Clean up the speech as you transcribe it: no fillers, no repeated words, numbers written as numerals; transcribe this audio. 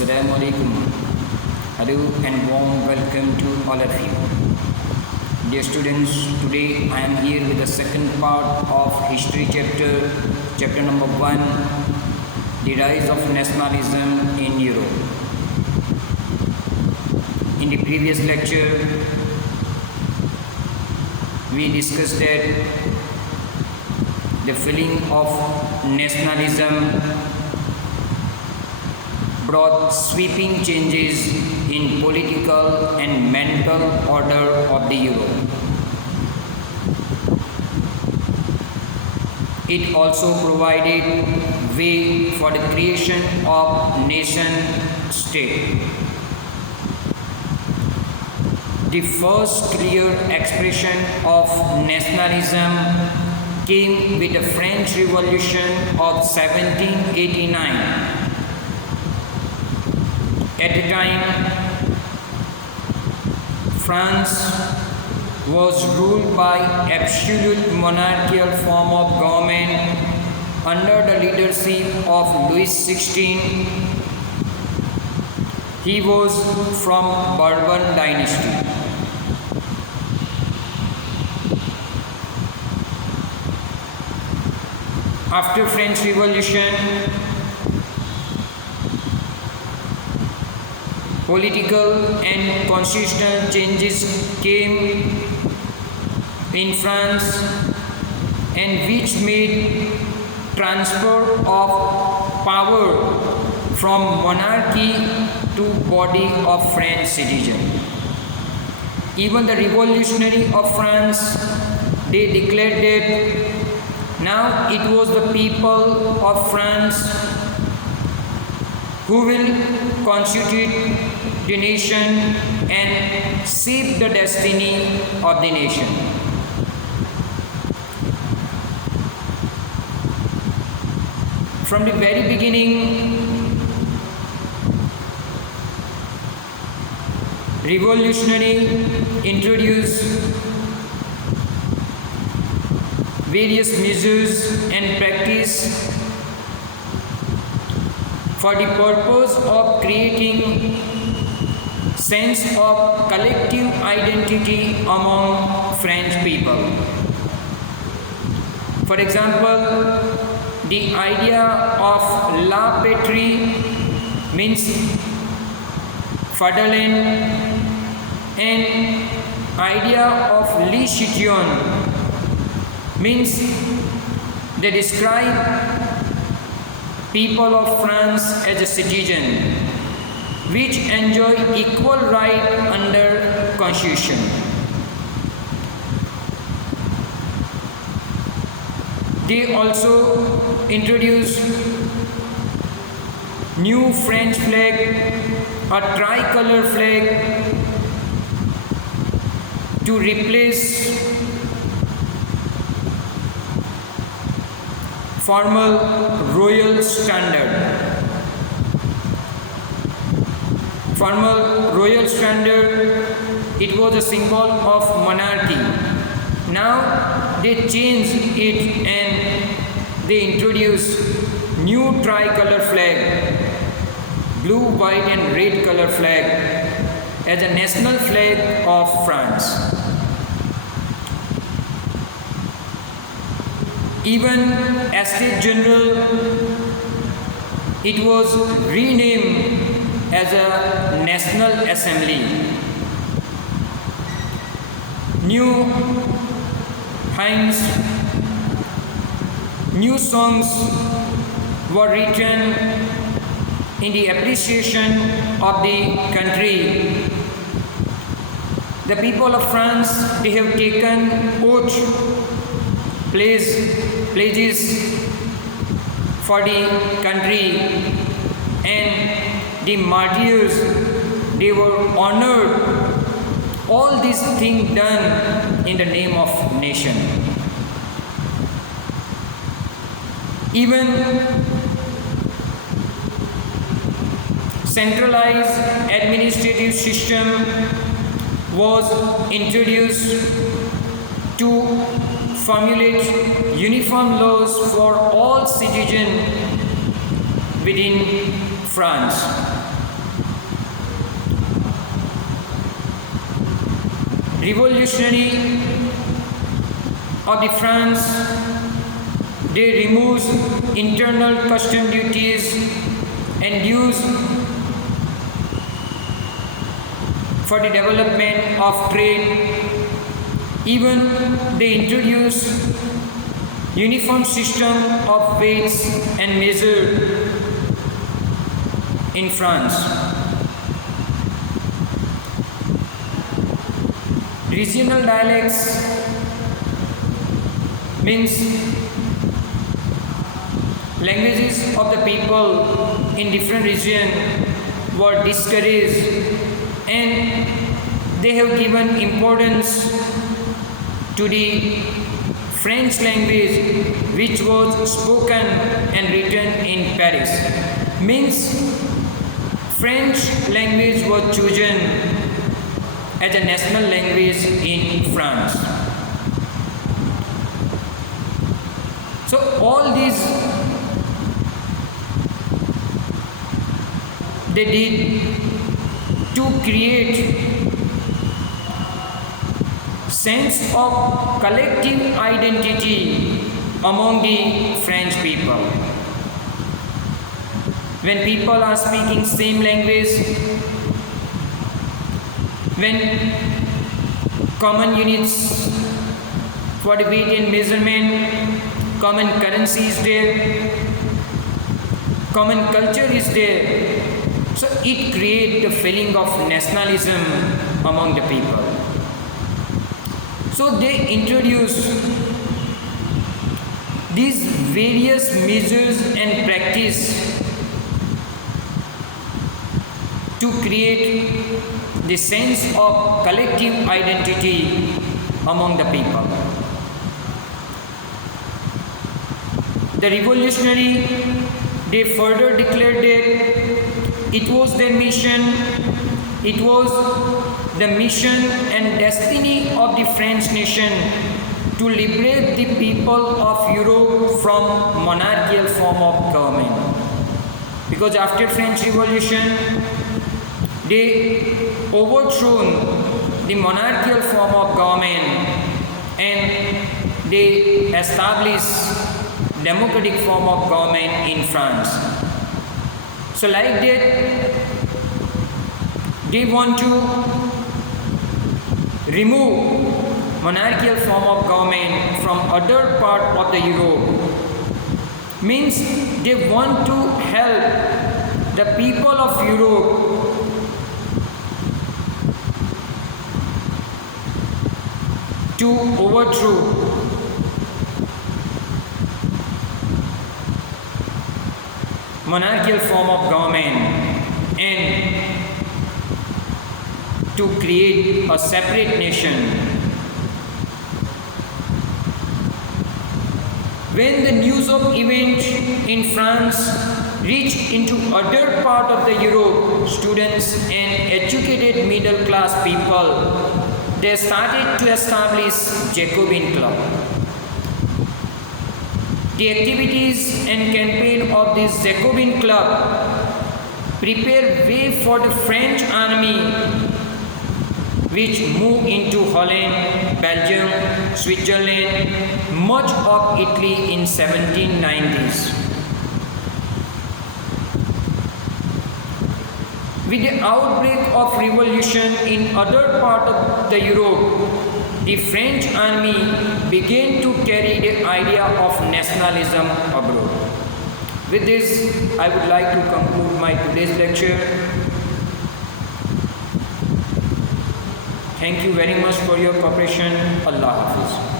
Assalamu alaikum. Hello and warm welcome to all of you. Dear students, today I am here with the second part of history chapter number 1, the rise of nationalism in Europe. In the previous lecture, we discussed that the feeling of nationalism brought sweeping changes in political and mental order of the Europe. It also provided way for the creation of nation state. The first clear expression of nationalism came with the French Revolution of 1789. At the time, France was ruled by absolute monarchical form of government under the leadership of Louis XVI. He was from Bourbon dynasty. After French Revolution, political and constitutional changes came in France, and which made transfer of power from monarchy to body of French citizen. Even the revolutionary of France, they declared that now it was the people of France who will constitute the nation and shape the destiny of the nation. From the very beginning, revolutionary introduced various measures and practice for the purpose of creating sense of collective identity among French people. For example, the idea of la patrie means fatherland, and idea of H.CH.1 means they describe people of France as a citizen which enjoy equal right under constitution. They also introduced new French flag, a tricolor flag, to replace formal royal standard. Formal royal standard, it was a symbol of monarchy. Now they changed it and they introduced new tricolor flag, blue, white and red color flag as a national flag of France. Even Estate General, it was renamed as a National Assembly. New hymns, new songs were written in the appreciation of the country. The people of France, they have taken oath, pledges for the country, and the martyrs, they were honored. All these things done in the name of nation. Even centralized administrative system was introduced to formulate uniform laws for all citizens within France. revolutionary of the France, they removes internal custom duties and dues for the development of trade. Even they introduce uniform system of weights and measure in France. Regional dialects means languages of the people in different regions were discouraged, and they have given importance to the French language, which was spoken and written in Paris. Means French language was chosen as a national language in France. So all these they did to create sense of collective identity among the French people. When people are speaking same language, when common units for the weight and measurement, common currency is there, common culture is there, so it creates the feeling of nationalism among the people. So they introduce these various measures and practice to create the sense of collective identity among the people. The revolutionary, they further declared that it was their mission, it was the mission and destiny of the French nation to liberate the people of Europe from monarchical form of government. Because after French Revolution, they overthrown the monarchical form of government and they established democratic form of government in France. So like that, they want to remove monarchical form of government from other part of the Europe. Means they want to help the people of Europe to overthrow monarchical form of government and to create a separate nation. When the news of events in France reached into other part of the Europe, students and educated middle class people, they started to establish Jacobin Club. The activities and campaign of this Jacobin Club prepared way for the French army which moved into Holland, Belgium, Switzerland, much of Italy in 1790s. With the outbreak of revolution in other part of the Europe, the French army began to carry the idea of nationalism abroad. With this, I would like to conclude my today's lecture. Thank you very much for your cooperation. Allah Hafiz.